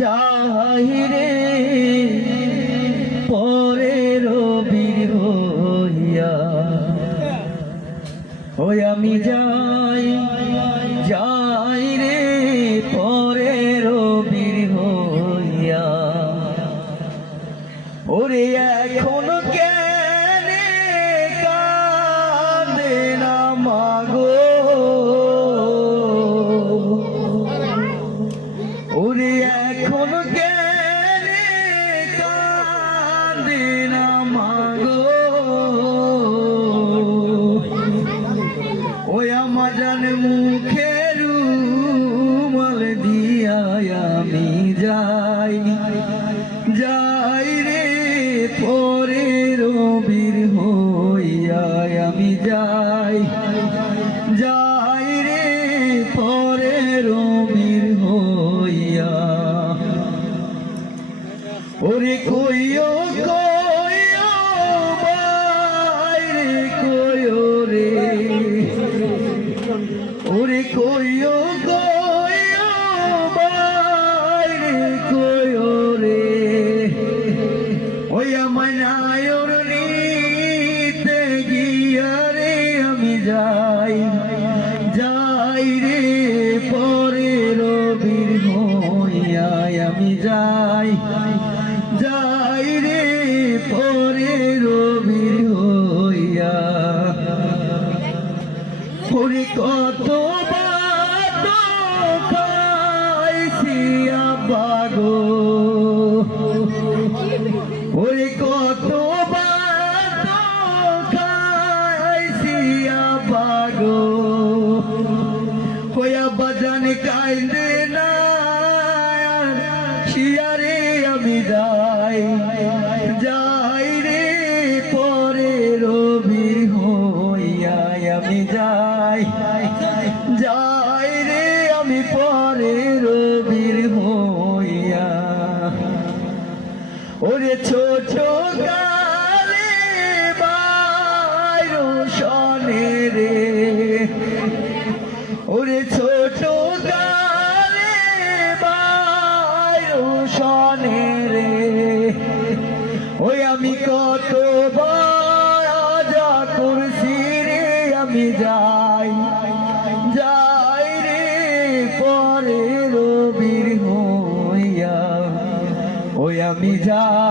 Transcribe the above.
যাই রে পরের বীর হইয়া, ওই আমি যাই যাই রে পরের বীর হইয়া। ওরে এখন কেনে কাঁদে না মাগো, ওরে এখন কেনে কাঁদে না মাগো, ওই আমার জান মুখে রুমাল দিয়া আমি যাই যাই রে পরের বীর হইয়া, আমি যাই যাই রে পরের বীর হইয়া। ওরে কইও কইও বাইরে কইও রে, ওরে কইও কইও বাইরে কইও রে, ওই আমায় নায়র নিতে গিয়া রে আমি যাই যাই রে পরের বীর হইয়া, আমি যাই যাই রে পরের বীর হইয়া। ওরে কত বাত খাইছি আবাগো, ওরে কত বাত খাইছি আবাগো, হইয়া বাজান কাইন্দে না শিয়ারে আমি যাই যাই রে পরের বীর হইয়া, আমি যাই যাই রে আমি পরের বীর হইয়া। ওরে ছোট গালে বাইরো শনে রে, ওরে ছোট গালে বাইরো শনে রে, ওই আমি কত বাজা করছি রে আমি যাই যাই রে পরের বীর হইয়া, ওই আমি যাই